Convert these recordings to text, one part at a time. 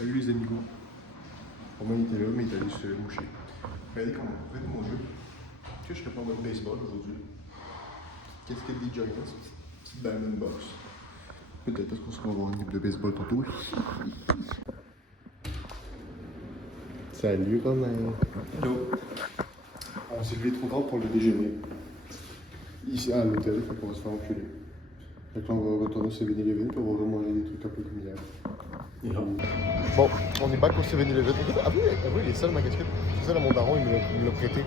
Salut les amigos. Romain il était là, mais il est allé se moucher. Regardez mon jeu. Que je te parle de baseball aujourd'hui. Qu'est-ce qu'il y a des Giants? Petite Diamond Box. Peut-être parce qu'on se va voir une équipe de baseball tantôt. Salut Romain. Hello. On s'est levé trop tard pour le déjeuner. Ici à l'hôtel, fait qu'on va se faire enculer. Fait que là, on va retourner au 7-Eleven pour on va manger des trucs un peu comme hier. Bon, on est back au 7-Eleven. Avouez, les seuls ma casquette, c'est ça, là, mon daron, il me l'a prêté.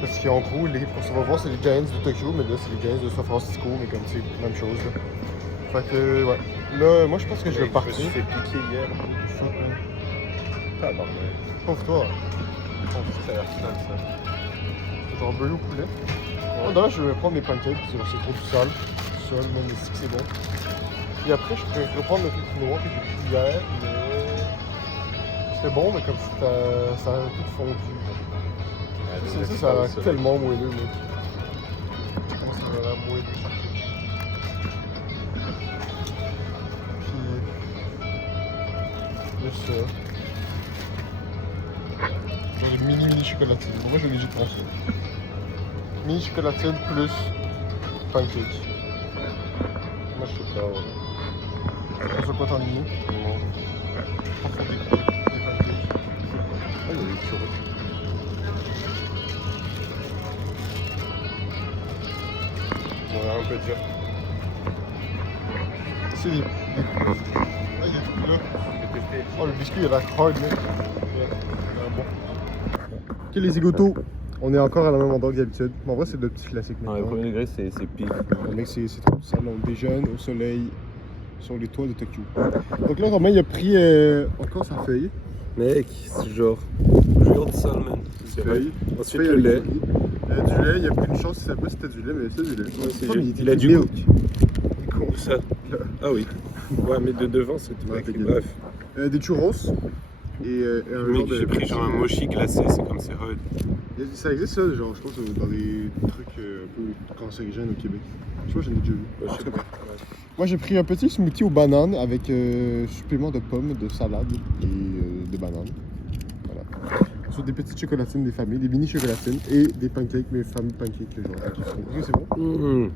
Parce qu'en gros, l'équipe qu'on va voir, c'est les Giants de Tokyo, mais là, c'est les Giants de San Francisco, mais comme c'est la même chose. Là. Fait que, ouais. Là, moi, je pense que je vais partir. Je me suis fait piquer hier du foot, man. Pas normal. Pauvre toi. Ça a l'air sale, ça. Genre bleu au poulet. Oh, là, je vais prendre mes pancakes, parce que c'est trop tout sale. Tout seul, même si c'est bon. Et après, je pourrais reprendre le truc noir que j'ai pris hier, mais c'était bon, mais comme ça a tout fondu. Ça a l'air tellement moelleux, mec. Comment ça a l'air moelleux? Puis, juste ça. Genre une mini chocolatine. Bon, moi, je l'ai juste pour ça. Mini chocolatine plus pancake. Moi, je sais pas, ouais. On fait quoi t'en mini? Non. On fait des pancakes. Ah, il y a des churros. Ouais, un peu dur. C'est des... Ah, il y a tout là. Oh, le biscuit, il a l'air hard, mec. Bon. Ok, les zigotos, on est encore à la même endroit que d'habitude. Mais en vrai, c'est de petits classiques Non, le maintenant. premier degré, c'est pire. Le mec, c'est trop sale. On déjeune au soleil sur les toits de Tokyo. Donc là, Romain, il a pris encore sa feuille. Mec, c'est genre. Real salmon. C'est vrai. Ensuite, le lait. Du lait, il a pris une chance, il savait pas si c'était du lait, mais c'est du lait. Ouais, c'est Oh, juste- mais il a du milk. Où ça? Ah oui. Ouais, mais de devant, c'est tout. Ouais, Mec, t'inquiète. bref. Des churros. Et un Mec, genre de... j'ai pris genre un mochi glacé, c'est comme c'est rude. Ça existe ça, genre, je pense, dans des trucs un peu cancérigènes au Québec. Je sais pas, j'en ai déjà vu. Ouais, En je tout sais cas, pas. moi, j'ai pris un petit smoothie aux bananes avec supplément de pommes, de salade et des bananes. Voilà. Sur des petites chocolatines des familles, des mini chocolatines et des pancakes, mais famille pancakes, genre, qui sont... Ok, c'est bon?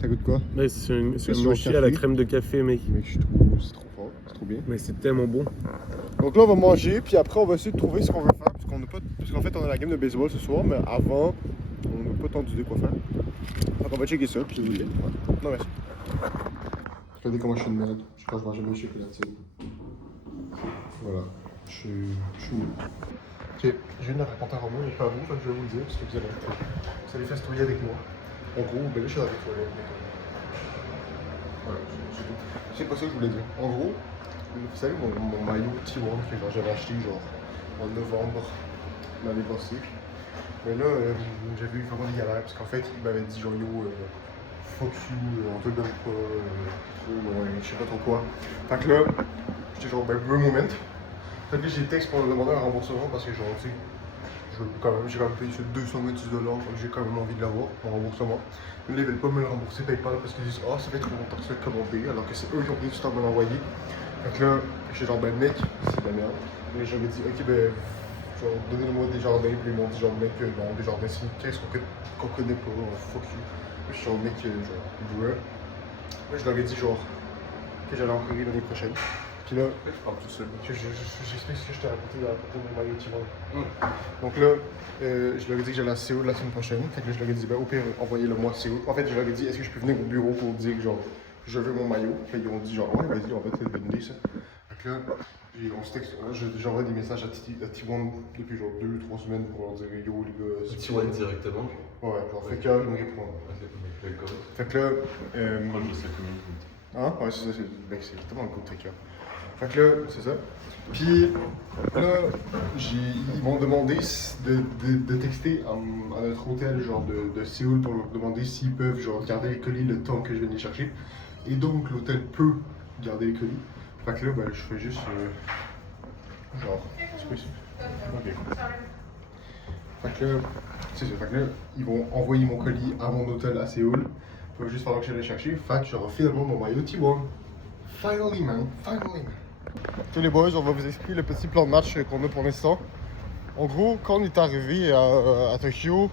Ça goûte quoi? Mais c'est un genre mochi à la café. crème de café, mec. Mec, c'est trop fort, c'est trop bien. Mais c'est tellement bon. Donc là, on va manger, puis après, on va essayer de trouver ce qu'on veut faire, parce qu'en fait, on a la game de baseball ce soir, mais avant, on n'a pas tant d'idées quoi faire. Donc on va checker ça, puis je vous dis. Ouais. Non, merci. Regardez comment je suis une merde, quand je mange mes chocolatines. Voilà, je suis nul. Ok, je viens de raconter à Romain, mais pas à vous, donc je vais vous le dire, parce que vous allez festouiller avec moi. En gros, ben là, je suis dans les toilettes. Voilà, c'est pas ça que je voulais dire. En gros, vous savez, mon maillot T1 que j'avais acheté genre en novembre l'année passée. Mais là, j'ai vu vraiment des galères parce qu'en fait, il m'avait dit genre yo, fuck you, on te le donne pas, trop loin, je sais pas trop quoi. Fait que là, j'étais genre, ben, le moment. Fait que là, j'ai texte pour demander un remboursement parce que genre, tu sais, j'ai quand même payé sur 226 $, donc j'ai quand même envie de l'avoir, mon remboursement. Mais là, ils veulent pas me le rembourser PayPal parce qu'ils disent, ah, ça fait trop longtemps que tu l'as commandé, alors que c'est eux qui ont pris du temps de me l'envoyer. Fait que là, j'étais genre, ben mec, c'est de la merde. Et j'avais dit, ok, ben, genre, donnez-moi des jardins, puis ils m'ont dit, genre, mec, non, des jardins, c'est une caisse qu'on connaît pas, fuck you. Puis je suis genre, mec, genre, ouais. Là, je leur ai dit, genre, que j'allais en Corée l'année prochaine. Puis là, j'explique ce que je t'ai raconté à propos de mon maillot Timon. Donc là, je leur ai dit que j'allais à Séoul la semaine prochaine. Fait que là, je leur ai dit, ben, au pire, envoyez-le-moi à Séoul. En fait, je leur ai dit, est-ce que je peux venir au bureau pour dire que, genre, je veux mon maillot. Fait qu'ils ont dit, genre, ouais, vas-y, on va te le donner, ça. Fait que là, on se texte, j'envoie des messages à T1 depuis genre 2-3 semaines pour leur dire, yo, les gars, c'est T1 directement. Ouais, genre, fait qu'ils me répondent. D'accord. Fait que là, Proche de sa communauté. hein? Ouais, c'est ça, c'est tellement cool, Tricard. Fait que là, c'est ça. Puis là, ils m'ont demandé de texter à notre hôtel, genre de Séoul, pour leur demander s'ils peuvent, genre, garder les colis le temps que je viens les chercher. Et donc, l'hôtel peut garder les colis. Fait que là, ben, je fais juste, genre, c'est possible. Ok. Fait que là, c'est ça. Fait que là, ils vont envoyer mon colis à mon hôtel à Séoul. Il va juste falloir que j'aille le chercher. Fait que j'aurai finalement mon maillot T1. Finally, man. Finally, man. Ok les boys, on va vous expliquer le petit plan de match qu'on a pour l'instant. En gros, quand on est arrivé à Tokyo,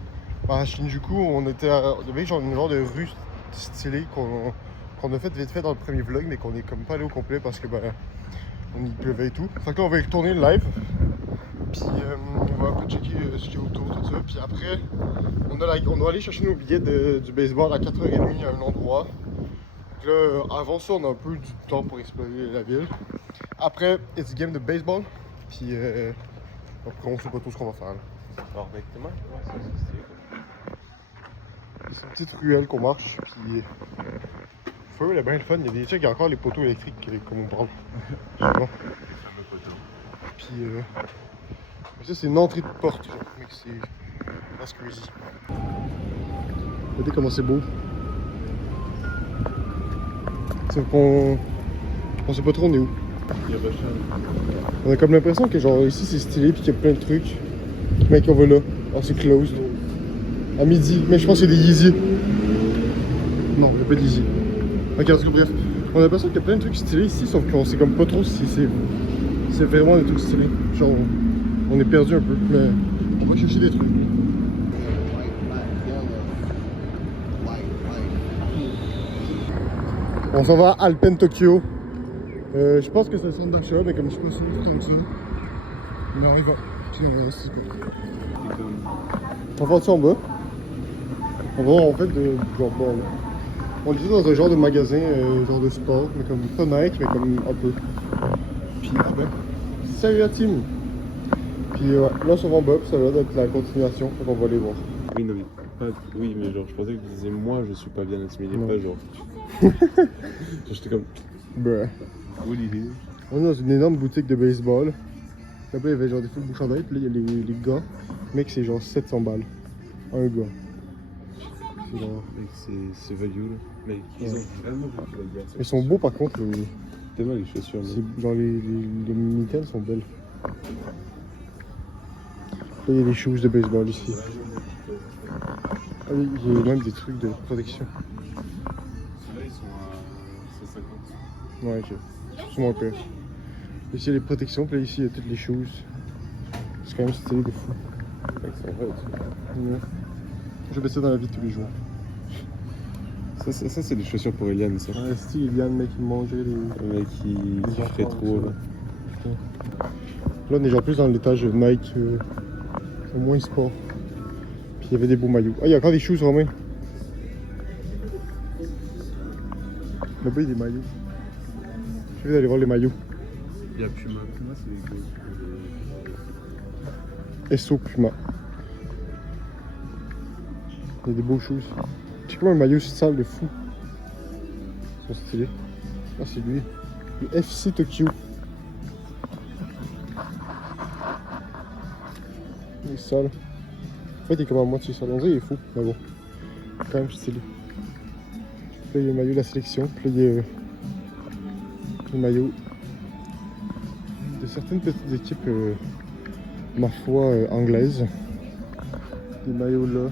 à Shinjuku, on avait genre une genre de rue stylée qu'on a fait vite fait dans le premier vlog, mais qu'on est comme pas allé au complet parce que on y pleuvait et tout. Fait que là, on va y retourner le live. Puis on va un peu checker ce qu'il y a autour, tout ça. Puis après, on doit aller chercher nos billets du baseball à 4h30 à un endroit. Donc là, avant ça, on a un peu du temps pour explorer la ville. Après, it's a game de baseball. Puis après, on sait pas tout ce qu'on va faire. Là. Alors, avec tes mains, ça C'est une petite ruelle qu'on marche. Puis le feu, il est bien le fun. Il y a des check, il y a encore les poteaux électriques comme on parle. Bon. Puis ça, c'est une entrée de porte. Genre. Mec, that's crazy. Regardez comment c'est beau. C'est qu'on sait pas trop on est où. On a comme l'impression que genre ici c'est stylé puis qu'il y a plein de trucs. Mec, on va là. Oh, c'est closed. À midi. Mais je pense qu'il y a des Yeezy. Non, il n'y a pas de Yeezy. Ok, en tout cas, bref. On a l'impression qu'il y a plein de trucs stylés ici, sauf qu'on sait comme pas trop si c'est vraiment des trucs stylés. Genre, on est perdu un peu, mais on va chercher des trucs. On s'en va à Alpen Tokyo. Je pense que c'est le centre d'achat, mais comme je suis pas sûr tant que ça. Mais on y va. Puis c'est cool. On va en bas. On va en fait de genre bon. On était dans un genre de magasin, genre de sport, mais comme pas Nike, mais comme un peu. Puis ben, salut la team! Puis là on s'en va en bas, puis ça va être la continuation, donc on va aller voir. Oui, non, mais pas. Oui, mais genre, je pensais que tu disais moi, je suis pas bien assimilé, Non. pas genre. J'étais comme. Bruh. On est dans une énorme boutique de baseball. Là-bas, il y avait genre des full bouches en puis là, il y a les gars. Mec, c'est genre 700 balles. Un gars. C'est genre. Mec, c'est value là. Mec, ils ont vraiment beaucoup de gars. Ils sont beaux par contre. Tellement les chaussures, mec. Genre les mitaines sont belles. Là, il y a des shoes de baseball ici. Ah oui, il y a même des trucs de protection. Ceux-là, ils sont à 150. Ouais, ok. C'est moins pire. Ici, il y a les protections, puis là, ici, il y a toutes les shoes. C'est quand même stylé de fou. Mec, c'est vrai, Ouais. Je mets ça dans la vie de tous les jours. ça c'est des chaussures pour Eliane, ça. Ouais, style, Eliane, mec, il mangeait les. Le mec qui ferait trop là. Là, on est genre plus dans l'étage Nike, au moins sport. Puis il y avait des beaux maillots. Ah, il y a encore des shoes, Romain. Là-bas, il y a des maillots. Je vais aller voir les maillots. Il y a Puma. Puma, c'est les gros. SO Puma. Il y a des beaux shoes. C'est comme un maillot sale de fou. Ils sont stylés. Ah, c'est lui. Le FC Tokyo. Il est sale. En fait, il est comme à moitié sale. On dirait qu'il est fou, mais bon. Quand même stylé. Là, il y a le maillot de la sélection. Puis là, il y a le maillot de certaines petites équipes, ma foi, anglaises. Des maillots là.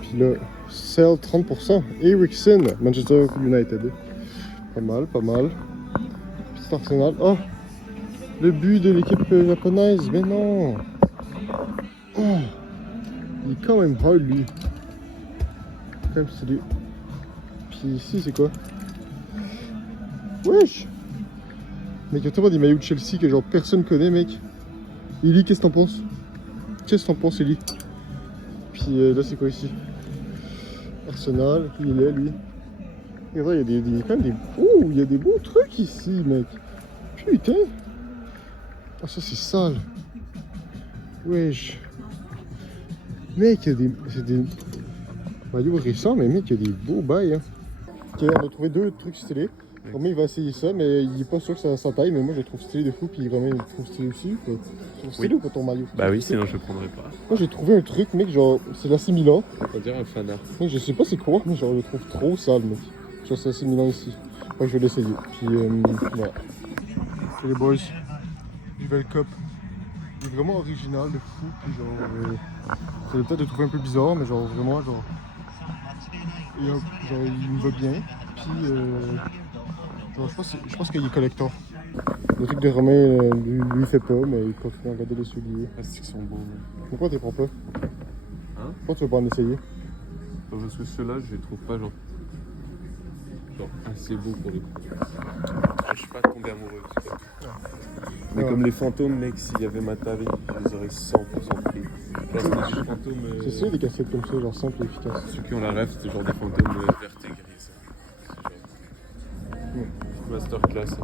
Puis là, sell 30%. Ericsson, Manchester United. Pas mal, pas mal. Petit Arsenal. Oh! Le but de l'équipe japonaise, mais non! Oh! Il est quand même hard, lui. Quand même stylé. Puis ici, c'est quoi? Wesh! Mec, il y a tellement des maillots de Chelsea que genre personne connaît, mec. Eli, qu'est-ce que t'en penses? Qu'est-ce que t'en penses, Eli? Puis là, c'est quoi ici? Arsenal, puis il est là, lui. Et là, il y a quand même des. Oh, il y a des beaux trucs ici, mec. Putain! Ah, ça, c'est sale. Wesh. Mec, il y a des. C'est des maillots récents, mais mec, il y a des beaux bails, hein. Ok, on a trouvé deux trucs stylés. Romain il va essayer ça, mais il est pas sûr que ça s'entaille, mais moi je le trouve stylé de fou, puis Romain il le trouve stylé aussi. Tu trouves stylé ou pas ton maillot? Bah oui, sinon je le prendrais pas. Moi j'ai trouvé un truc, mec, genre c'est l'AC Milan. On dirait un fanart. Mec, je sais pas c'est quoi, mais genre je le trouve trop sale, mec. Genre c'est l'AC Milan ici. Moi je vais l'essayer. Puis voilà. C'est les boys. Nouvelle cup. Il est vraiment original de fou, puis genre. Ça va peut-être te trouver un peu bizarre, mais genre vraiment, genre. Il me va bien. Puis. Genre, je pense qu'il est collector. Le truc de Romain, lui fait pas, mais il continue à regarder les souliers. Ah, c'est qu'ils sont beaux. Pourquoi tu les prends pas? Hein? Pourquoi tu veux pas en essayer? Parce que ceux-là, je les trouve pas genre assez beaux pour les coups. Je suis pas tombé amoureux, tu vois. Mais Ouais. comme les fantômes, mec, s'il y avait ma taille, je les aurais 100% pris. Genre, c'est des fantômes. C'est ça, des cassettes comme ça, genre simples et efficaces. Ceux qui ont la rêve, c'est genre des fantômes vertes et grises. C'est genre. Masterclass.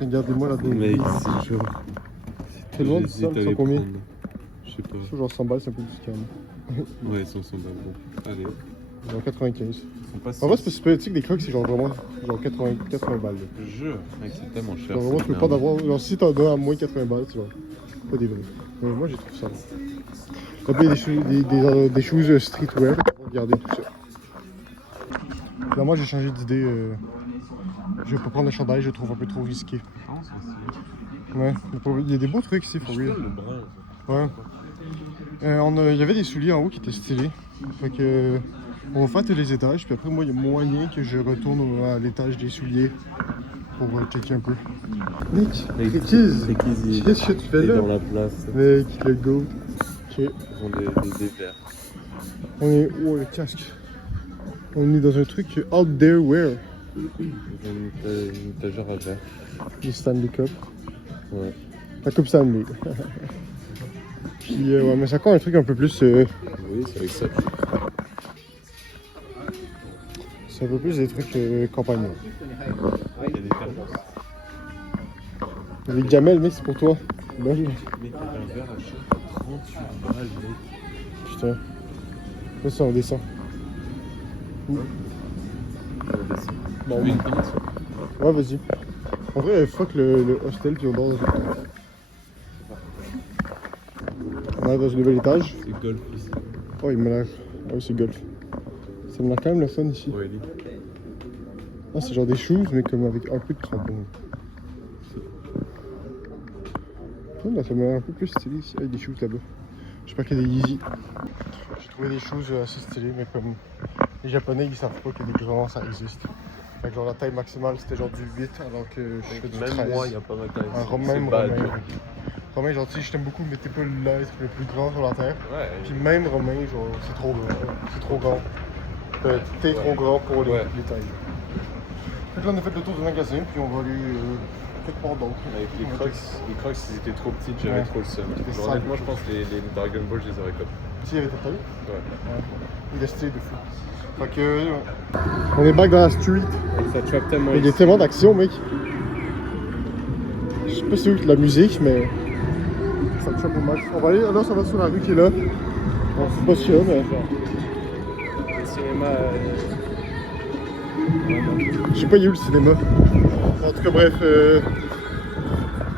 Regardez-moi la Mec, dinguerie. c'est genre. C'est loin de ça, J'hésite à ils sont les combien? prendre. Je sais pas. Ça, genre 100 balles, c'est un peu plus calme. Ouais, 100 balles. Bon, allez. Genre 95. Ils sont pas si. En vrai, c'est pas que des crocs, c'est genre vraiment genre 80 balles. Là. Je jure, mec, c'est tellement cher. Genre vraiment, tu peux pas d'avoir. Genre si t'en as à moins de 80 balles, c'est genre pas des vrais. Mais moi, j'ai trouvé ça. Après, il y a des shoes streetwear. Regardez tout ça. Là, moi, j'ai changé d'idée. Je vais pas prendre le chandail, je le trouve un peu trop risqué. Non, c'est stylé. Ouais, il y a des beaux trucs ici, for Je real. le brun. Ouais. Il y avait des souliers en haut qui étaient stylés. Fait que on va faire tous les étages, puis après moi il y a moyen que je retourne à l'étage des souliers pour checker un peu. Nick, Rikiz, qu'est-ce que tu fais là? dans la place. Mec, le go. Ok, Ils ont des verres. on est où le casque? On est dans un truc out there wear. Ils ont une étagère à verre. Du Stanley Cup. Ouais. La Coupe Stanley. Puis ouais, mais c'est encore un truc un peu plus. Oui, c'est avec ça. C'est un peu plus des trucs compagnons. Il y a des thermos. Avec Jamel, mec, c'est pour toi. Bon. Mec, un verre à chaque 38 balles, mec. Putain. Là, ça, on descend. On descend. Bon, Tu veux une pinte? ouais, vas-y. En vrai, fuck le hostel, puis on dort. On arrive dans un nouvel étage. C'est golf ici. Oh, il m'a l'air. Ah oui, c'est golf. Ça me l'air quand même le fun ici. Ouais, Ellie. Ah, c'est genre des shoes, mais comme avec un peu de crampons. Oh, là, ça m'a l'air un peu plus stylé ici. Ah, il y a des shoes là-bas. J'espère qu'il y a des Yeezy. J'ai trouvé des shoes assez stylées, mais comme les Japonais, ils savent pas que des grands, ça existe. Fait que genre la taille maximale, c'était genre du 8, alors que je fais du 13. Même moi, il n'y a pas ma taille. Un Romain, Romain, genre, tu sais, je t'aime beaucoup, mais t'es pas l'être le plus grand sur la terre. Ouais. Puis même Romain, genre, c'est trop grand. C'est trop grand. T'es trop grand pour les tailles. Fait que là, on a fait le tour du magasin, puis on va aller quelque part d'autre. Avec les crocs, ils étaient trop petites, j'avais trop le seum. C'était Genre, honnêtement, je pense que les Dragon Ball, je les aurais comme. Si, il y avait ta taille? Ouais. Il est stylé de fou. Fait que. On est back dans la street. Ça trappe tellement. Il y a tellement d'action, mec. Je sais pas si c'est de la musique, mais. Ça me choque au max. On va aller, là, ça va sur la rue qui est là. On sait pas si là, mais. Le cinéma. Je sais pas, il y a où le cinéma. En tout cas, bref.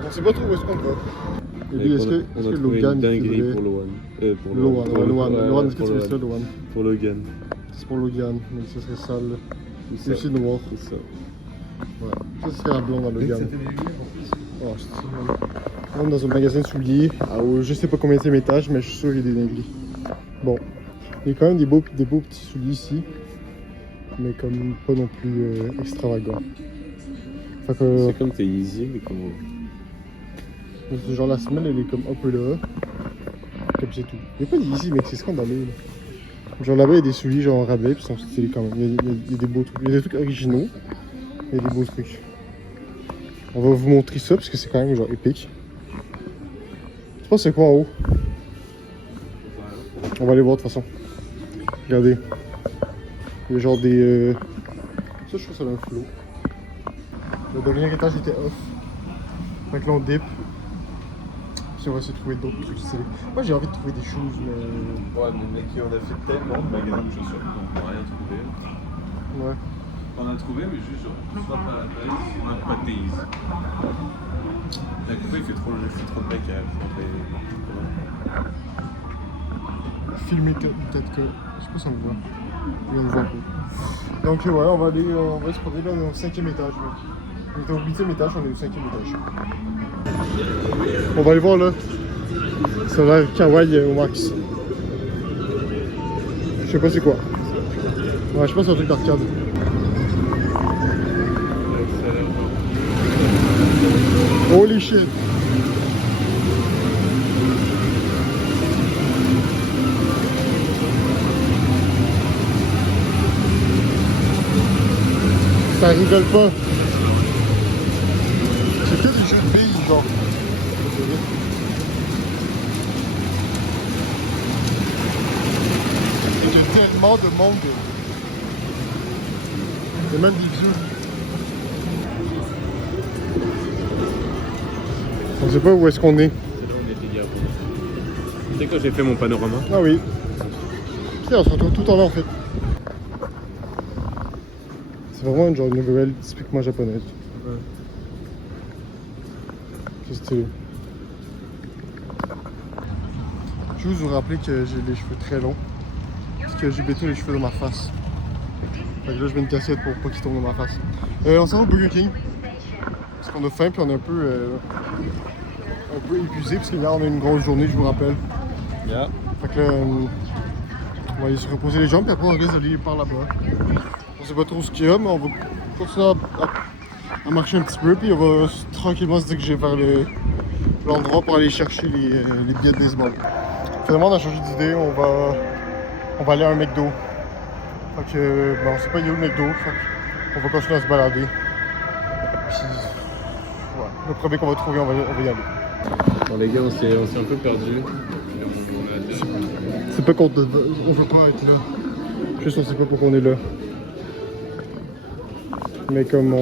On sait pas trop où est-ce qu'on va. Et puis, est-ce que on a trouvé Logan une dinguerie faudrait- pour Logan. Logan, est-ce que tu veux ça, Logan? Pour Logan. C'est pour Logan, mais ce serait sale. C'est C'est aussi noir. ça. Ouais. Ça, serait la blonde à Logan. Oh, on est dans un magasin de souliers, je sais pas combien c'est étage, mais je suis sûr qu'il y a des dingueries. Bon, il y a quand même des beaux petits souliers ici, mais comme pas non plus extravagants. Fait que, C'est comme tes Yeezy, mais comment. genre la semelle elle est comme un peu là, comme c'est tout. Il y a pas d'easy, mec, c'est scandaleux. Là. Genre là-bas il y a des souliers genre en rabais, puis ils sont stylés quand même. Il y a des beaux trucs, il y a des trucs originaux, il y a des beaux trucs. On va vous montrer ça parce que c'est quand même genre épique. Je pense c'est quoi en haut? On va aller voir de toute façon. Regardez. Il y a genre des. Ça je trouve ça a un flow. Le dernier étage était off. Fait que là on dip. Puis on va essayer de trouver d'autres trucs stylés. Moi j'ai envie de trouver des choses mais. Ouais, mais mec, on a fait tellement de magasins de chaussures qu'on n'a rien trouvé. Ouais. On a trouvé, mais juste genre, soit pas la taille, soit pas de taille. La coupe, il fait trop de mec à faire Filmer peut-être que. Je sais pas si on le voit. Oui, on le voit un peu. Donc ouais, on va aller se promener là, on est au 5e étage. Mec. On était au 8e étage, on est au 5e étage. On va aller voir là. Ça a l'air kawaii au max. Je sais pas c'est quoi. Ouais, je pense que c'est un truc d'arcade. Holy shit! Ça rigole pas. C'est que des jeux de billes, genre. Il y a tellement de monde. Il y a même des vieux. On sait pas où est-ce qu'on est. C'est là où on était hier. Tu sais quand j'ai fait mon panorama? Ah oui. Puis on se retrouve tout en là en fait. C'est vraiment une genre de nouvelle typiquement japonaise. Ouais. C'est stylé. Je veux vous rappeler que j'ai les cheveux très longs. Parce que j'ai bientôt les cheveux dans ma face. Fait que là je mets une cassette pour pas qu'ils tombent dans ma face. On s'en va au Burger King. Parce qu'on a faim puis on est un peu épuisé parce qu'hier on a eu une grosse journée, je vous rappelle. Yeah. Fait que là, on va aller se reposer les jambes puis après on risque d'aller par là-bas. On sait pas trop ce qu'il y a, mais on va continuer à marcher un petit peu puis on va tranquillement se diriger vers l'endroit pour aller chercher les billets de baseball. Finalement on a changé d'idée, on va aller à un McDo. Fait que on sait pas il est où le McDo, fait qu'on va continuer à se balader. Puis ouais, le premier qu'on va trouver on va y aller. Bon les gars, on s'est un peu perdu. C'est pas qu'on veut pas être là. Juste on sait pas pourquoi on est là. Mais comme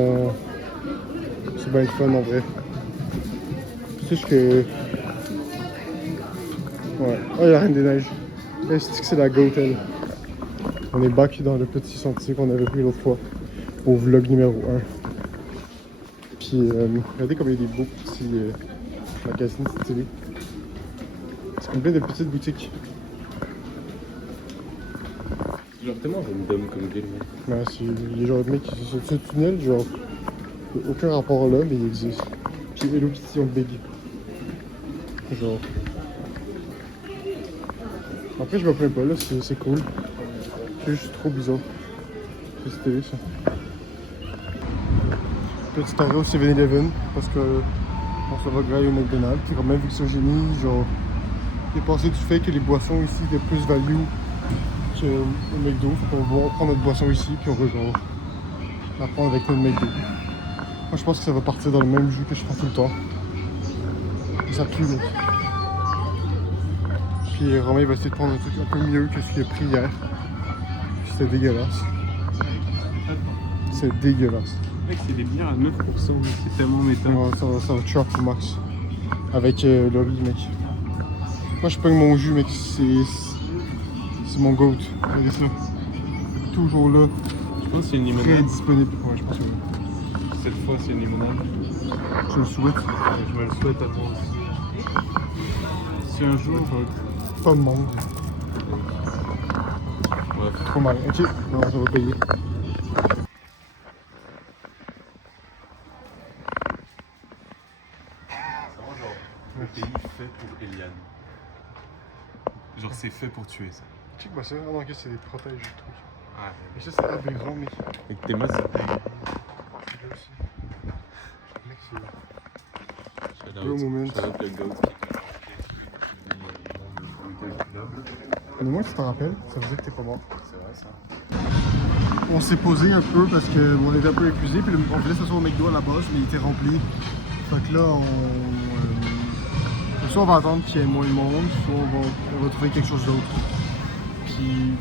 c'est bien le fun en vrai. Tu sais que. Ouais. Oh il y a la Reine des Neiges. Est-ce que c'est la goat elle? On est back dans le petit sentier qu'on avait pris l'autre fois. Au vlog numéro 1. Puis regardez comme il y a des beaux petits magasins stylés. C'est complet de petites boutiques. Genre tellement random comme ville. Ouais, c'est les genres de mecs qui sont ce tunnel, genre. Il n'y a aucun rapport là, mais il existe. Puis Hello Kitty en big. Genre. Après, je me plains pas là, c'est cool. C'est juste trop bizarre. C'est stylé ça. Petit arrêt au 7-Eleven parce que on se va grailler au McDonald's. C'est quand même vu que ce génie, genre. Il est passé du fait que les boissons ici étaient plus value au McDo. Fait qu'on va prendre notre boisson ici, puis on va genre la prendre avec notre McDo. Moi je pense que ça va partir dans le même jus que je fais tout le temps. Et ça pue mec. Puis Romain va essayer de prendre un truc un peu mieux que ce qu'il a pris hier. Puis c'était dégueulasse. C'est dégueulasse. Mec, c'est des bières à 9%, c'est tellement méta. Ouais, ça va tuer au max. Avec le riz mec. Moi je pogne mon jus mec, c'est mon goat. Regardez ça. Toujours là. Je pense que c'est une Très limonade. disponible. Ouais je pense que oui. Cette fois, c'est une limonade. Je le souhaite. Je me le souhaite à toi aussi. Si un jour. Pas de monde. Ouais. Trop mal. Ok, non, ça va payer. Le pays fait pour Eliane. Genre c'est fait pour tuer ça. Check moi ça. Ah non, ok, c'est des protèges le truc. Ah, Mais ça, c'est aberrant, mec. Avec tes masses. C'est là aussi. Mec, c'est. Shout Bro moment. out le goat. Mais moi, tu t'en rappelles, ça veut dire que t'es pas mort. c'est vrai ça. On s'est posé un peu parce qu'on était un peu épuisé, puis on voulait s'asseoir au McDo à la base, mais il était rempli. Fait que là, soit on va attendre qu'il y ait moins de monde, soit on va trouver quelque chose d'autre. Puis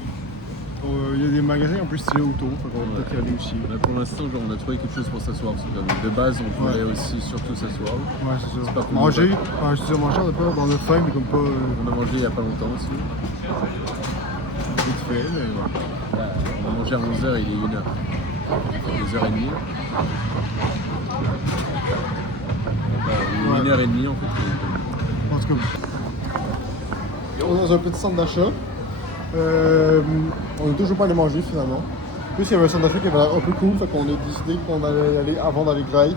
il y a des magasins un peu stylés autour, fait qu'on va peut-être y aller aussi. Là, pour l'instant, genre, on a trouvé quelque chose pour s'asseoir. Parce que, de base, on voulait aussi surtout s'asseoir. Ouais, c'est ça. C'est pas cool. Manger, je te dis manger, on a pas dans notre faim, mais comme pas On a mangé il y a pas longtemps aussi. vite fait, mais voilà. Là, on a mangé à 11h, il est 1h. 2h30. Ouais. 1h30 en fait. En tout cas, on est dans un petit centre d'achat. On n'est toujours pas allé manger finalement. En plus, il y avait un centre d'achat qui avait l'air un peu cool, fait qu'on a décidé qu'on allait y aller avant d'aller grailler.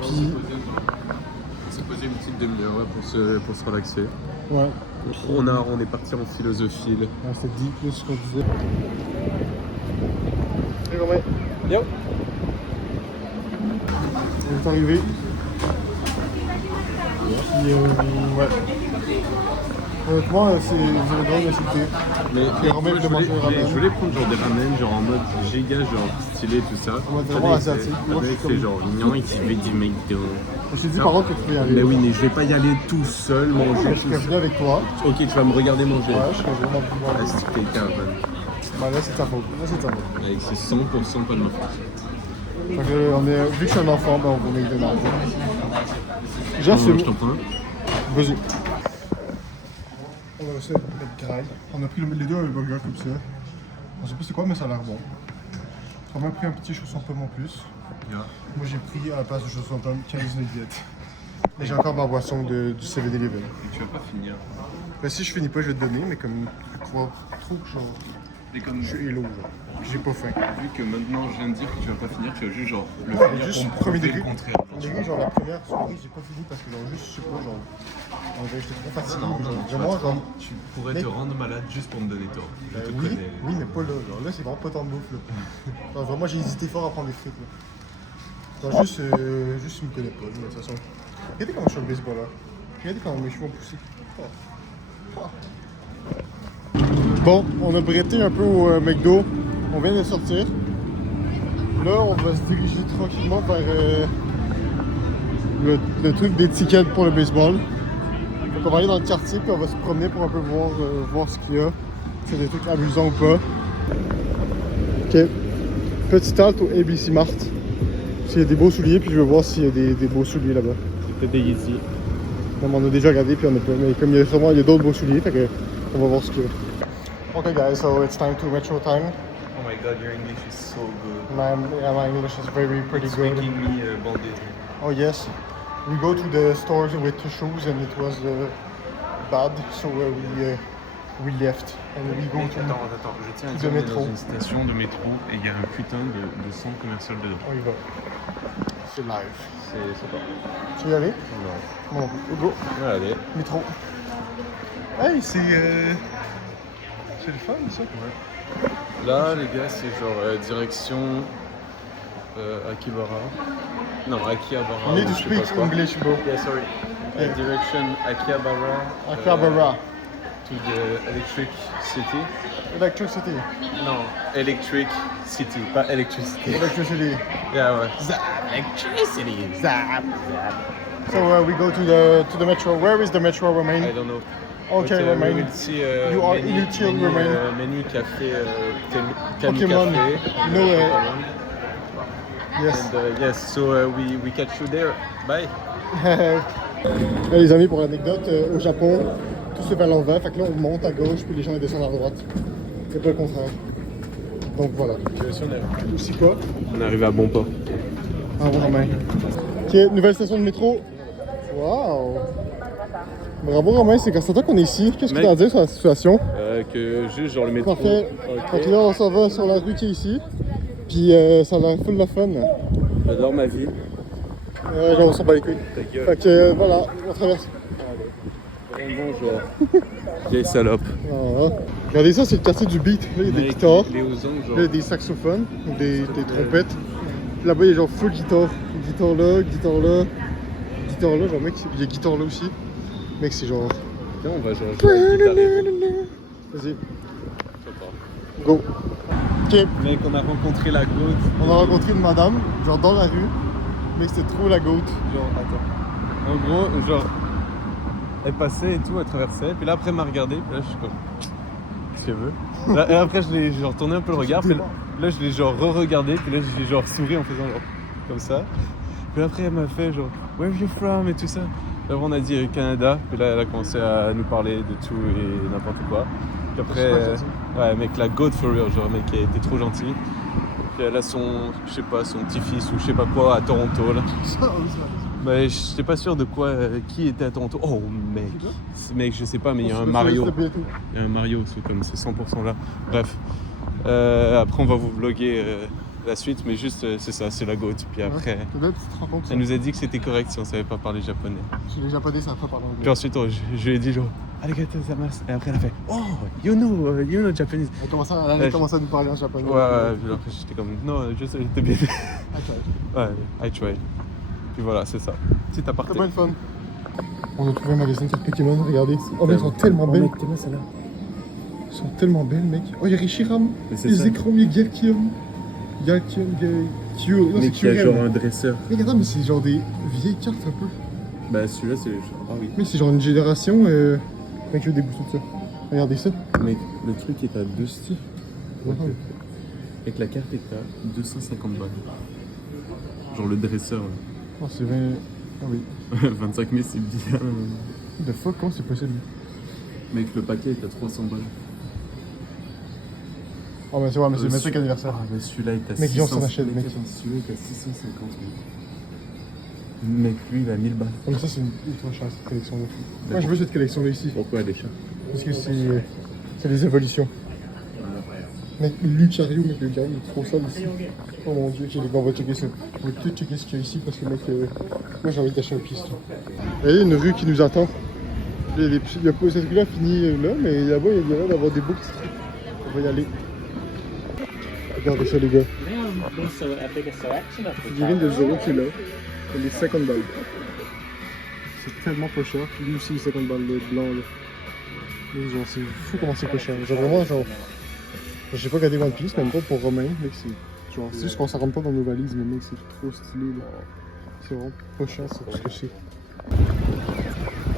Puis, On s'est posé une petite demi-heure ouais, pour se relaxer. ouais. On est parti en philosophie. Là. Ouais, c'était deep, là, ce qu'on disait. Salut Romain. Yo! On est arrivé. Puis, ouais. Honnêtement, c'est le drôle de cité. Mais Et remettre le manger ramen. je voulais prendre genre des ramen, genre en mode giga, genre stylé, tout ça. En mode vraiment asiatique. Moi, je suis C'est comme- genre mignon et qui fait du McDo. Je t'ai dit par contre que tu peux y aller. Mais oui, mais je vais pas y aller tout seul manger. Je serais venu avec toi. Ok, tu vas me regarder manger. Ouais, je serais vraiment venu Ah, avec si t'es caravane. Bah là, c'est ta faute. Là, c'est ta faute. Avec c'est 100% pas de ma faute. Fait que, vu que je suis un enfant, ben, on va au McDonald's. Déjà, c'est Je t'en prends un. Vas-y. On a reçu notre graille. On a pris les deux burgers comme ça. On sait pas c'est quoi, mais ça a l'air bon. On a même pris un petit chausson pomme en plus. Yeah. Moi j'ai pris à la place de chausson pomme 15 nuggets. Et j'ai encore ma boisson du 7-Eleven. Et tu vas pas finir. Ben, si je finis pas, je vais te donner, mais comme tu crois trop que genre, Et comme je suis hello, genre. J'ai pas faim. vu que maintenant je viens de dire que tu vas pas finir, tu vas juste genre le Ouais, finir juste pour me premier prouver degré. le contraire. Premier degré, genre la première soirée, j'ai pas fini parce que genre juste, je sais pas, genre. En vrai, j'étais trop fatigué. Non, genre, tu, vraiment, genre. tu pourrais Mais- te rendre malade juste pour me donner tort. Je te Oui, connais. oui, mais pas là. Genre là, c'est vraiment pas tant de bouffe là. Genre, vraiment, j'ai hésité fort à prendre des frites là. Genre, juste, juste, il me connaît pas, de toute façon. Regardez comment je suis au baseball là. Regardez comment mes cheveux ont poussé. Oh. Bon, on a bretté un peu au McDo. On vient de sortir. Là, on va se diriger tranquillement vers le truc des tickets pour le baseball. Donc, on va aller dans le quartier puis on va se promener pour un peu voir ce qu'il y a. Si c'est des trucs amusants ou pas. Ok. Petite halte au ABC Mart. S'il y a des beaux souliers, puis je veux voir s'il y a des beaux souliers là-bas. Peut-être des Yeezy. Non, mais on a déjà regardé, puis on a pas. Mais comme il y a d'autres beaux souliers, fait que on va voir ce qu'il y a. Okay guys, so it's time to Metro time. Oh my god, your English is so good. My English is pretty good. Making me bandit. Oh yes, we go to the stores with the shoes and it was bad, so we left and we go to. Attends, je tiens à de dire, on est métro. dans une station de métro et il y a un putain de centre commercial dedans. On y va. C'est live. C'est pas. Tu veux y aller? Non. Bon, go. Ouais, allez. Métro. Hey, c'est le fun ça. Là, les gars, c'est genre direction Akibara. Non, Akihabara. You need to ou je sais pas speak quoi. English, bro. Yeah, sorry. Yeah. Direction Akihabara. Akihabara. To the Electric City. Electricity. Non, Electric City, pas Electricity. Electricity. Yeah, ouais. Electricity. Zap. So we go to the metro. Where is the metro, I Romain? don't know. Okay, But, Romain. we will see, You are menu, inutile, menu, Romain. menu café, Kami Pokemon. Café. You know, Pokemon. Yes. And yes, so we catch you there. Bye. Là, les amis, pour l'anecdote, au Japon, tout se fait à l'envers. Fait que là, on monte à gauche, puis les gens ils descendent à droite. C'est pas le contraire. Donc voilà. Aussi quoi? On est arrivé à bon port. Ah, Romain. Ok, nouvelle station de métro. Waouh! Bravo Romain, c'est grâce à toi qu'on est ici. Qu'est-ce que tu as à dire sur la situation? Que juste genre le métro. Parfait. Donc là, on s'en va sur la rue qui est ici. Puis ça a l'air full de fun. J'adore ma vie. On s'en bat les couilles. Ta gueule. Fait que voilà, on traverse. Bonjour. Vieille salope. Ah, regardez ça, c'est le quartier du beat. Là, il y a des guitares. Les ozons, Là, il y a des saxophones, ou des trompettes. Puis là-bas, il y a genre full guitare. Guitare là, guitare là, guitare là. Genre, mec, il y a guitare là aussi. Mec, c'est genre. Tiens, on va genre jouer à la guitare. Vas-y, go. Ok, Mec, on a rencontré la goutte. on a rencontré une madame, genre dans la rue. Mec, c'était trop la goat. Genre, attends. En gros, genre, elle passait et tout, elle traversait. Puis là, après, elle m'a regardé. Puis là, je suis comme, qu'est-ce qu'elle veut? Là, et après, je l'ai genre tourné un peu le regard. Puis là, je l'ai genre re-regardé. Puis là, j'ai genre souri en faisant genre comme ça. Puis après, elle m'a fait genre, where are you from? Et tout ça. Puis après, on a dit Canada. Puis là, elle a commencé à nous parler de tout et n'importe quoi. Puis après, ouais, mec, la goat for real, genre, mec, elle était trop gentille. Puis elle a son, je sais pas, son petit-fils ou je sais pas quoi à Toronto là. Mais j'étais pas sûr de quoi, qui était à Toronto. Oh mec, mec, je sais pas, mais il y a un Mario. Il y a un Mario, c'est comme c'est 100% là. Bref, après on va vous vlogger la suite, mais juste c'est ça, c'est la goat. Puis après, elle nous a dit que c'était correct si on savait pas parler japonais. Les japonais savent pas parler anglais. Puis ensuite, je lui ai dit genre, arigato gozaimasu. Et après elle a fait, oh, you know Japanese. Elle a commencé à nous parler en japonais. Ouais, puis après j'étais comme, non, je sais, j'étais bien. Ouais, I tried. Puis voilà, c'est ça. Petit aparté. C'était pas une fun. On a trouvé un magasin de cartes Pokémon, regardez. Oh, mais elles sont tellement belles. t'es là, celle-là. Elles sont tellement belles, mec. Oh, il y a Reshiram. Mais c'est Les ça. écrans, il y a Galkium. Galkium, Kyo. Non, c'est Mais qui a Kyurem. genre un dresseur. Mais attends, mais c'est genre des vieilles cartes un peu. Bah celui-là c'est... Ah oui. Mais c'est genre une génération avec des boosters de ça. Regardez ça. Mais le truc est à 200. Ouais. Et que la carte est à 250 balles. Genre le dresseur là. Oh, c'est 20. Ah oui. 25 000 c'est bien. The fuck, comment c'est possible? Mec le paquet est à 300 balles. Oh, mais c'est vrai, mais c'est le 25 anniversaire. Ah mais celui-là est à Mec, 600. on s'en achète, mec. Celui-là est à 650 mec. Mec lui il a 1000 balles. Oh, mais ça, c'est une ultra chère cette collection-là. Moi, je veux cette collection-là ici. Pourquoi elle est chère? Parce que c'est les évolutions. Mec, Lucario, mec, Lucario, il est trop sale ici. Oh mon dieu, on va checker ça. On va tout checker ce qu'il y a ici parce que, mec, moi j'ai envie d'acheter un piste. Il y a une rue qui nous attend. Cette rue-là finit là, mais là-bas, il y a l'air d'avoir des books. On va y aller. Regardez ça, les gars. Figurine de Zoro qui est là. Elle est 50 balles. C'est tellement pas cher. Lui aussi, 50 balles, le blanc, là. Mais genre, c'est fou comment c'est pas cher. Genre, vraiment, genre. J'ai pas regardé One Piece, même pas pour Romain, mec, c'est. Genre, c'est juste qu'on s'en rentre pas dans nos valises, mais mec, c'est trop stylé, là. C'est vraiment pas cher, c'est tout ce que c'est.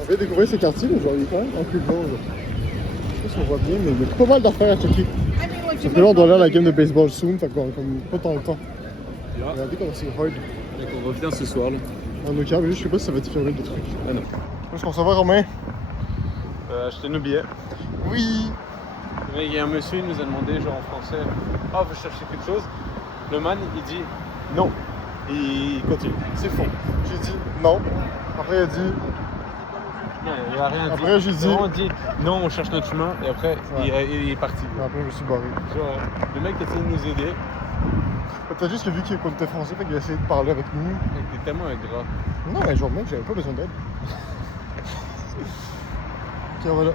On vient découvrir ce quartier, mais genre, il est quand même un peu bon, là. Je sais pas si on voit bien, mais il y a pas mal d'affaires à checker. Sauf que là, on doit aller à la game de baseball soon, fait qu'on a comme pas tant de temps. Regardez comment c'est hard. Mec on revient ce soir là. En Oka, mais je sais pas si ça va te faire des trucs. Ah non. Est-ce qu'on s'en va, Romain? Acheter nos billets. Oui! Mais il y a un monsieur, il nous a demandé, genre en français, ah, vous cherchez quelque chose? Le man, il dit non. Il continue. C'est faux. J'ai dit non. Après, il a dit. Non, il a rien dit. Après, j'ai dit. On dit non, on cherche notre chemin, et après, Ouais. il est parti. Après, je me suis barré. Genre, le mec essaie de nous aider. Peut-être juste que vu qu'on était français, fait qu'il a essayé de parler avec nous. Mec, t'es tellement ingrat. Non, mais genre, mec, j'avais pas besoin d'aide. Ok, voilà.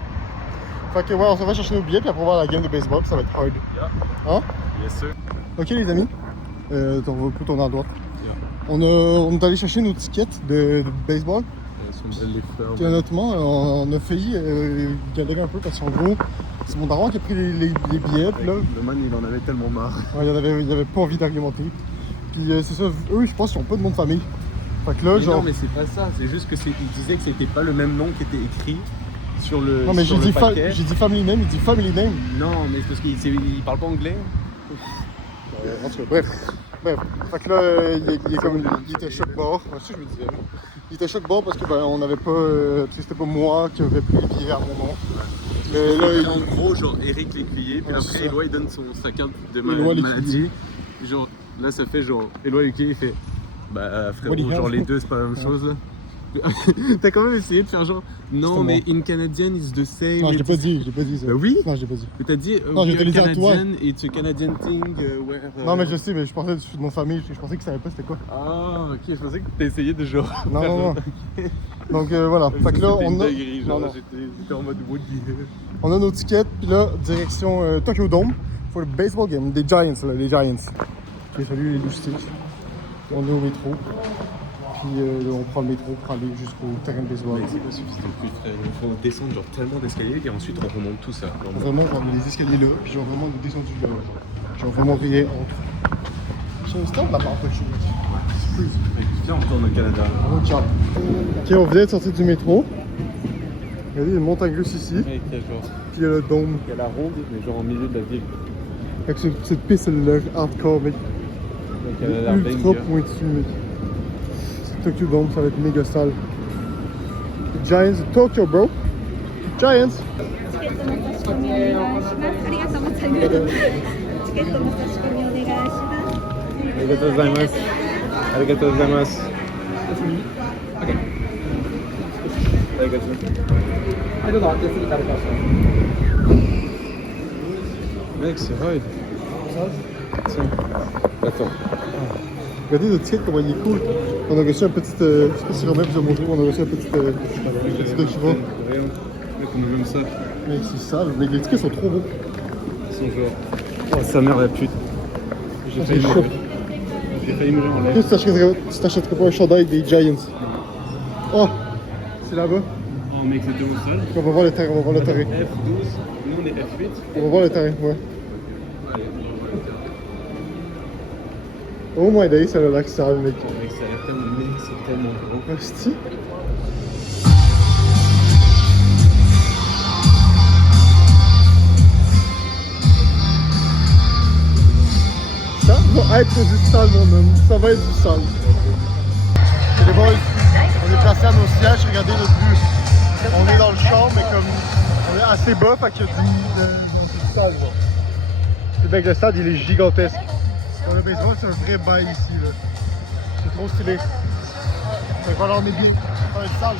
Fait que, ouais, on s'en va chercher nos billets, puis après, on va voir la game de baseball, puis ça va être hard. Hein? Yes sir. Ok, les amis. On va plus tourner à droite. Yeah. On est allé chercher nos tickets de baseball. Elles sont belles les fleurs. Puis honnêtement, on a failli galérer un peu parce qu'en gros, c'est mon daron qui a pris les billets. Puis là, Le man, il en avait tellement marre. ouais, il avait pas envie d'argumenter. Puis c'est ça, eux, je pense qu'ils ont pas de nom de famille. Fait que là, Mais genre. non, mais c'est pas ça. C'est juste que il disait que c'était pas le même nom qui était écrit sur le. Non, mais sur le paquet. j'ai dit family name, il dit family name. Non, mais c'est parce qu'il parle pas anglais. En tout cas, bref. Fait que là, il était choc-bord. Ouais, c'est ce que je me disais. Il était choc-bord parce que ben, on n'avait pas. C'était pas moi qui avais pris les billets à mon nom. Mais là, En gros, genre Eric l'écuyer, puis Ouais, c'est après ça. Éloi il donne sa carte de Éloi maladie. Genre là ça fait genre Éloi l'écuyer il fait bah frérot, What the genre hell? les deux c'est pas la même chose là. T'as quand même essayé de faire genre non C'était mais in Canadian is the same. non, je et l'ai pas tout. dit, ça. Bah oui. Non, je l'ai pas dit. Mais t'as dit Non, j'ai we are utilisé à toi. Canadian, it's a Canadian thing where. Non, mais je sais, mais je pensais de mon famille, je pensais qu'ils savaient pas c'était quoi. Ah ok, je pensais que t'as essayé de genre. Non, faire non, genre- non. Donc voilà. Fait que là, C'était une on a. dinguerie, genre Non, non. j'étais en mode what the hell. On a nos tickets, puis là, direction Tokyo Dome pour le baseball game des Giants, là, les Giants. Ok, salut les loustiques. On est au métro, puis là, on prend le métro pour aller jusqu'au terrain de baseball. Mais c'est pas suffisant plus frère, il faut descendre genre tellement d'escaliers et ensuite on remonte tout ça. Genre, Vraiment, on a les escaliers là, puis genre vraiment descendu là. Genre vraiment rien entre. J'ai un stand là-bas, pas chez moi. viens on retourne au Canada. Oh, ciao. Ok, on vient de sortir du métro. Regardez, il y a une montagne russe ici, Mec, il y a genre, puis il y a le dôme. il y a la ronde, mais genre au milieu de la ville. Fait que cette piste, elle a l'air hardcore, mec. Donc elle a l'air Ultra banger. pointu, mec. C'est Tokyo Dome, ça va être méga sale. Giants de Tokyo, bro. Giants! チケットの差し込みお願いします。ありがとうございます。チケットの差し込みお願いします。ありがとうございます。ありがとうございます。ありがとう。はい、どうぞ、手すぎ食べてください。Mec, c'est raide. Tiens. Attends. Regardez le titre, comment il est cool. On a reçu un petit. Je sais pas si Romain vous a montré, on a reçu un petit document. Rien. Mec, on a même ça. Mec, c'est sale. Mais les tickets sont trop beaux. Ils sont genre. Oh, sa mère la pute. J'ai Ah, failli c'est mourir. chaud. J'ai failli mourir en l'air. Qu'est-ce que tu t'achèterais pas un chandail des Giants? Oh! C'est là-bas. Oh mec, c'était où ça? On va voir le terrain, on va voir le terrain. F12, nous on est F8. On va voir le terrain, ouais. Oh my day, ça a l'air que ça, mec. Mec, ça a l'air tellement, mec, c'est tellement gros. Hostie. Ça va être du sale, mon homme. Ça va être du sale. C'est les boys. On est placés à nos sièges. Regardez notre vue. On est dans le champ, mais comme on est assez bas, fait qu'il y a du sale. Le mec, le stade, il est gigantesque. Pour le baseball, c'est un vrai bail ici. Là. C'est trop stylé. Ça va leur m'aider. Ça va être sale.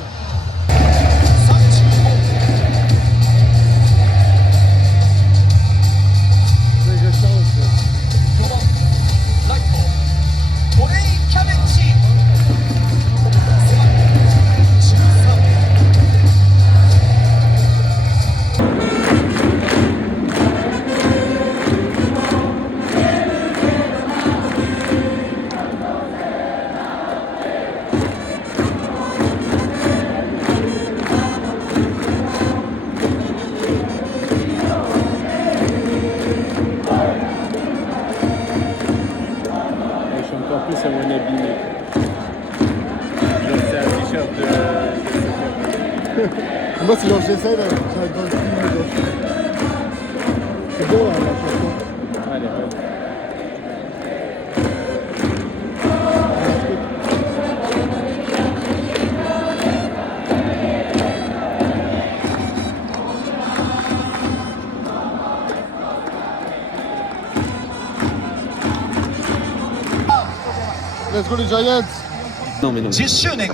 Moi, c'est genre j'essaie dans le film. C'est beau hein, la chanson. Ouais, elle est belle. Let's go les Giants! Non mais non. 10周年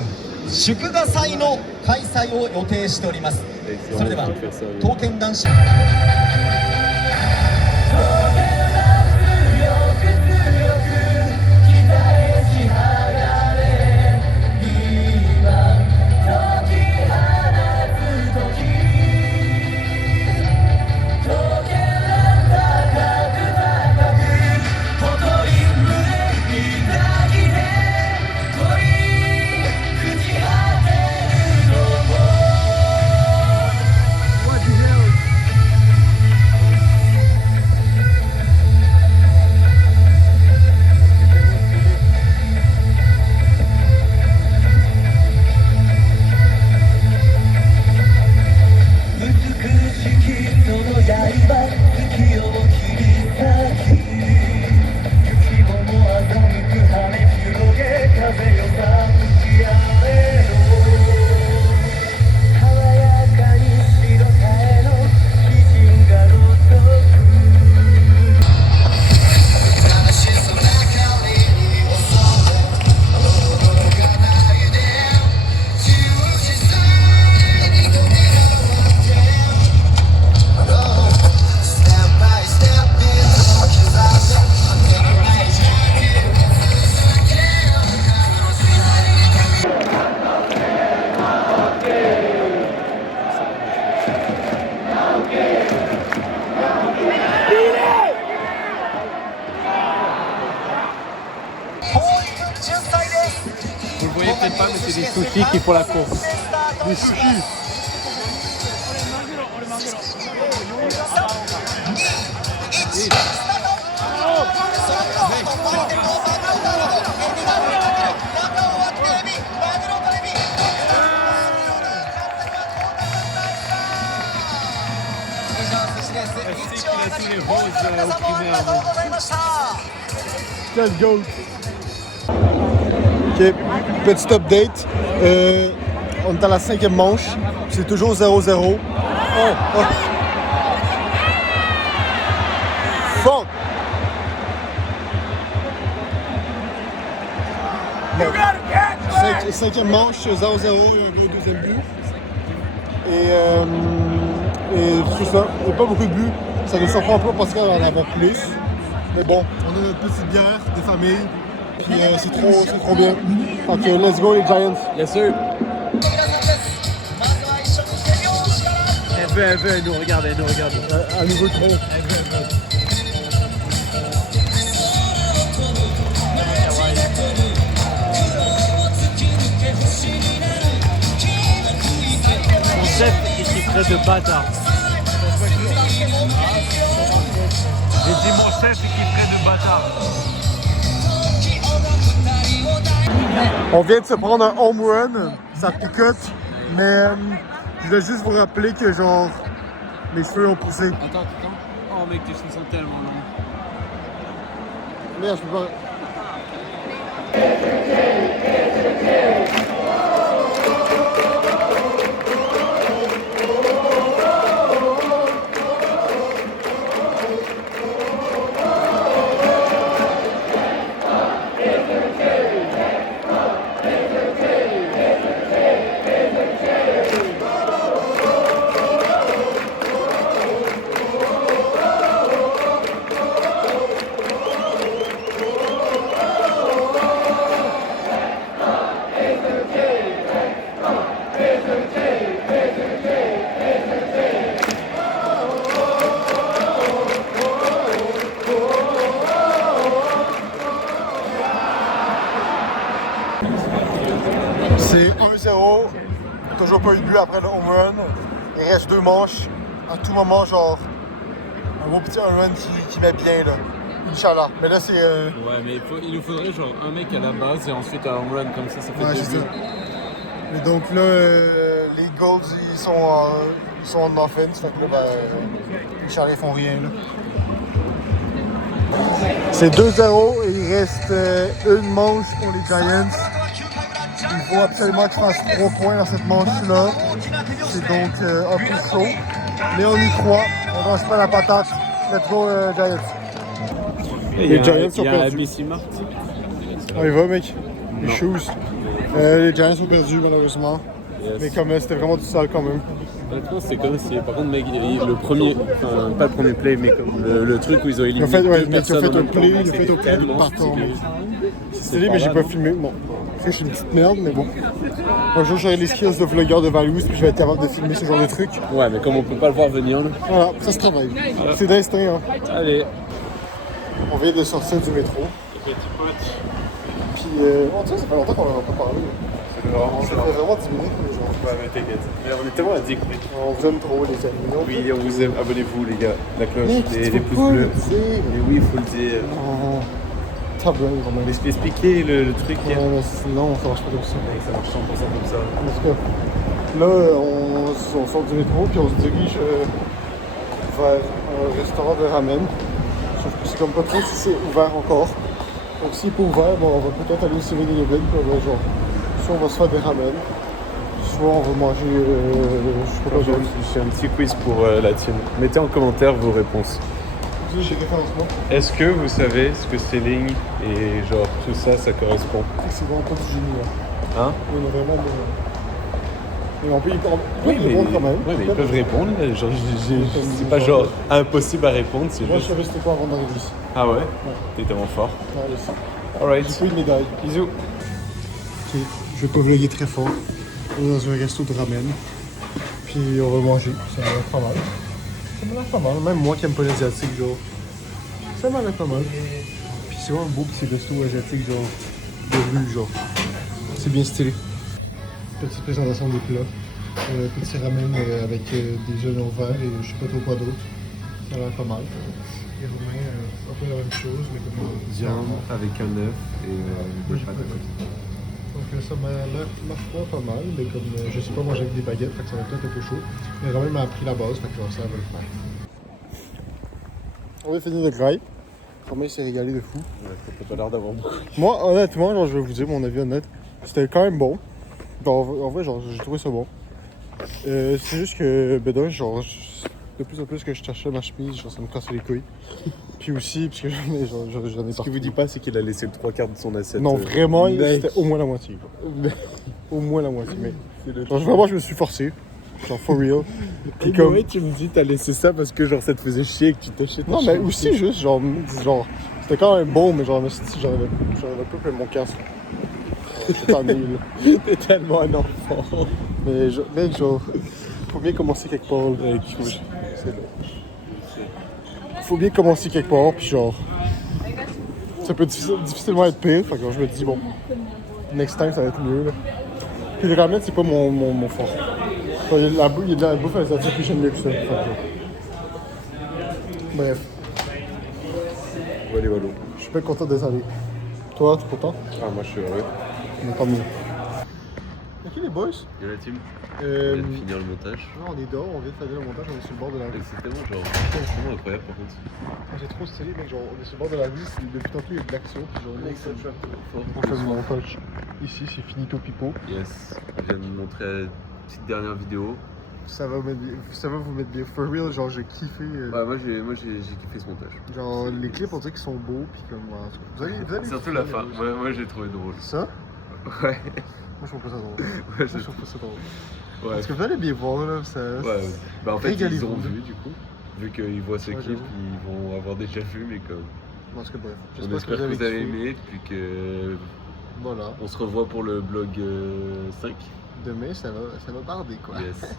祝賀祭の開催を予定しております。それでは刀剣男子Vous le voyez peut-être pas, mais c'est des sushis qui font la course. Des sushis! Let's go! Ok, petit update. On est à la 5e manche. C'est toujours 0-0. Oh! Fuck! Bon. 5e manche, 0-0, il y a un gros deuxième but. Et c'est ça, il n'y a pas beaucoup de buts. Ça nous surprend pas parce qu'on en avait plus. Mais bon, on a notre petite bière des familles. Puis c'est trop bien. Ok, let's go les Giants. Yes sir. Elle veut, elle nous regarde, elle nous regarde. À nouveau trop. chef qui kifferait de bâtard. J'ai dit mon chef qui kifferait de bâtard. On vient de se prendre un home run, ça picote, mais je voulais juste vous rappeler que genre mes cheveux ont poussé. Attends. Oh mec, tes cheveux sont tellement longs. Merde, je peux pas. C'est 1-0, toujours pas eu de but après le home run. Il reste 2 manches. À tout moment, genre, un beau petit home run qui met bien là. Inch'Allah. Mais là, c'est. Ouais, mais il nous faudrait genre un mec à la base et ensuite un home run comme ça fait Ouais, 2 c'est buts. ça. Mais donc là, les Eagles, ils sont en offense. Fait que là, ben, les Charlies font rien là. C'est 2-0 et il reste une manche pour les Giants. Il faut absolument qu'ils fassent 3 points dans cette manche-là. C'est donc un peu chaud. Mais on y croit. On lâche pas la patate. Let's go, Giants. Les Giants sont Il y a perdus. ABC Mart. On y va, mec. Les Non. shoes. Les Giants ont perdu, malheureusement. Yes. Mais comme c'était vraiment du sale quand même. Honnêtement, c'était comme si, par contre, mec, le premier, enfin, pas le premier play, mais comme le truc où ils ont Ils éliminé ont fait, ouais, deux mec, ils ont personnes fait en un même temps, play, mec, ils ont fait c'était un play de tellement partant. stylé. C'est stylé, mais j'ai pas filmé. Bon, après, je suis une petite merde, mais bon. Un jour, j'aurai les skills de vlogueur de Valouz, puis je vais être capable de filmer ce genre de trucs. Ouais, mais comme on peut pas le voir venir, là. Voilà, ça se travaille. C'est d'instinct, hein. Allez. On vient de sortir du métro. Puis, on dirait ça fait longtemps qu'on en a pas parlé. Ça fait vraiment 10 minutes, mais genre. Ouais, mais t'inquiète. Mais on est tellement addicts, mec. On vous aime trop, les amis. Oui, on vous aime. Abonnez-vous, les gars. La cloche, Mec, les faut pouces pas bleus. le dire. Mais oui, il faut le dire. Oh, ta blague, vraiment. Mais je peux expliquer le truc. Ouais, mais non, ça marche pas comme ça. Mec, ça marche 100% comme ça. En tout cas, là, on sort du métro, puis on se dirige vers un restaurant de ramen. Sauf que c'est comme pas trop si c'est ouvert encore. Donc s'il n'est pas ouvert, bon, on va peut-être aller au 7-Eleven, puis on va genre, soit on va se faire des ramen, soit on va manger, je sais pas quoi d'autre. J'ai un petit quiz pour la team. Mettez en commentaire vos réponses. J'ai référencement. Est-ce que vous savez ce que selling et genre tout ça, ça correspond? C'est vraiment pas du génie, là. Hein? Il y en a vraiment besoin. Mais on peut y répondre quand même. Ouais, mais ils peuvent répondre. Là. Genre, c'est pas genre impossible à répondre. C'est Moi, je juste... savais c'était quoi avant d'arriver ici. Ah ouais? T'es tellement fort. Ouais, je sais. Alright. J'ai pas eu de médaille. Bisous. Ok, je vais pas vlogger très fort. On est dans un resto de ramen. Puis on va manger. Ça m'a l'air pas mal. Ça m'a l'air pas mal. Même moi qui aime pas l'asiatique, genre. Ça m'a l'air pas mal. Puis c'est vraiment un beau petit resto asiatique, genre. De rue, genre. C'est bien stylé. Petite présentation des plats. Petit ramen avec des oignons verts et je sais pas trop quoi d'autre. Ça a l'air pas mal. Les Roumains, un peu la même chose, mais comme Viande avec un œuf et Moi, j'ai pas goûté. Donc ça m'a l'air, ma foi, pas mal, mais comme je sais pas manger avec des baguettes, fait que ça va peut-être un peu chaud. Mais Romain m'a appris la base, fait que ça va le faire. On a fini le graille. Romain s'est régalé de fou. Ouais, t'as pas l'air d'avoir beaucoup. Moi, honnêtement, genre, je vais vous dire mon avis honnête. C'était quand même bon. Genre, en vrai, genre, j'ai trouvé ça bon. C'est juste que, ben d'un, genre, de plus en plus que je cherchais ma chemise, genre, ça me cassait les couilles. Puis aussi, parce que j'en ai Ce partout. qu'il vous dit pas, c'est qu'il a laissé le 3/4 de son assiette. Non, vraiment, mec. c'était au moins la moitié. Quoi. Au moins la moitié, mais... Genre, vraiment, je me suis forcé. Genre, for real. Puis comme... Ouais, tu me dis, t'as laissé ça parce que genre ça te faisait chier et que tu t'achètes. Non, mais aussi, juste, genre, c'était quand même bon, mais genre, j'en avais un peu plein mon casque. C'est pas nul. T'es tellement un enfant. Mais, mec, genre, faut bien commencer quelque part. Mec, Faut bien commencer quelque part, puis genre, ça peut difficilement être pire, fait que genre, je me dis, bon, next time, ça va être mieux, là. Puis le ramen, c'est pas mon fort. Il y a de la bouffe asiatique que j'aime mieux que ça. Bref, Voilà, voilà. je suis pas content d'être allé. Toi, tu es content? Ah, moi je suis heureux. Mais tant mieux. Ok les boys, Et la team, on euh, vient de finir le montage. on est dehors, on vient de faire le montage, on est sur le bord de la Et rue. c'est tellement genre, vraiment incroyable par contre. J'ai trop stylé mec, genre on est sur le bord de la rue, depuis tantôt il y a de l'action, puis genre Mec, ça choque fort. on fait le montage. Ici c'est finito pipo. Yes, je viens de vous montrer la petite dernière vidéo. Ça va vous mettre bien. For real, genre j'ai kiffé. Ouais, moi j'ai kiffé ce montage. Genre les clips on dirait qu'ils sont beaux, puis comme voilà. Vous allez Surtout la fin, moi j'ai trouvé drôle. Ça? Ouais, Moi je trouve pas ça drôle. ouais, Moi je trouve pas ça drôle. ouais. Parce que vous allez bien voir là, ça. Ouais, bah en fait ils Régalez-vous. ont vu du coup. Vu qu'ils voient ce Ouais, clip, j'avoue. ils vont avoir déjà vu, mais comme. Parce que bref. On espère que vous avez kiffé. aimé, puis que Voilà. on se revoit pour le blog 5. Demain ça va barder quoi. Yes.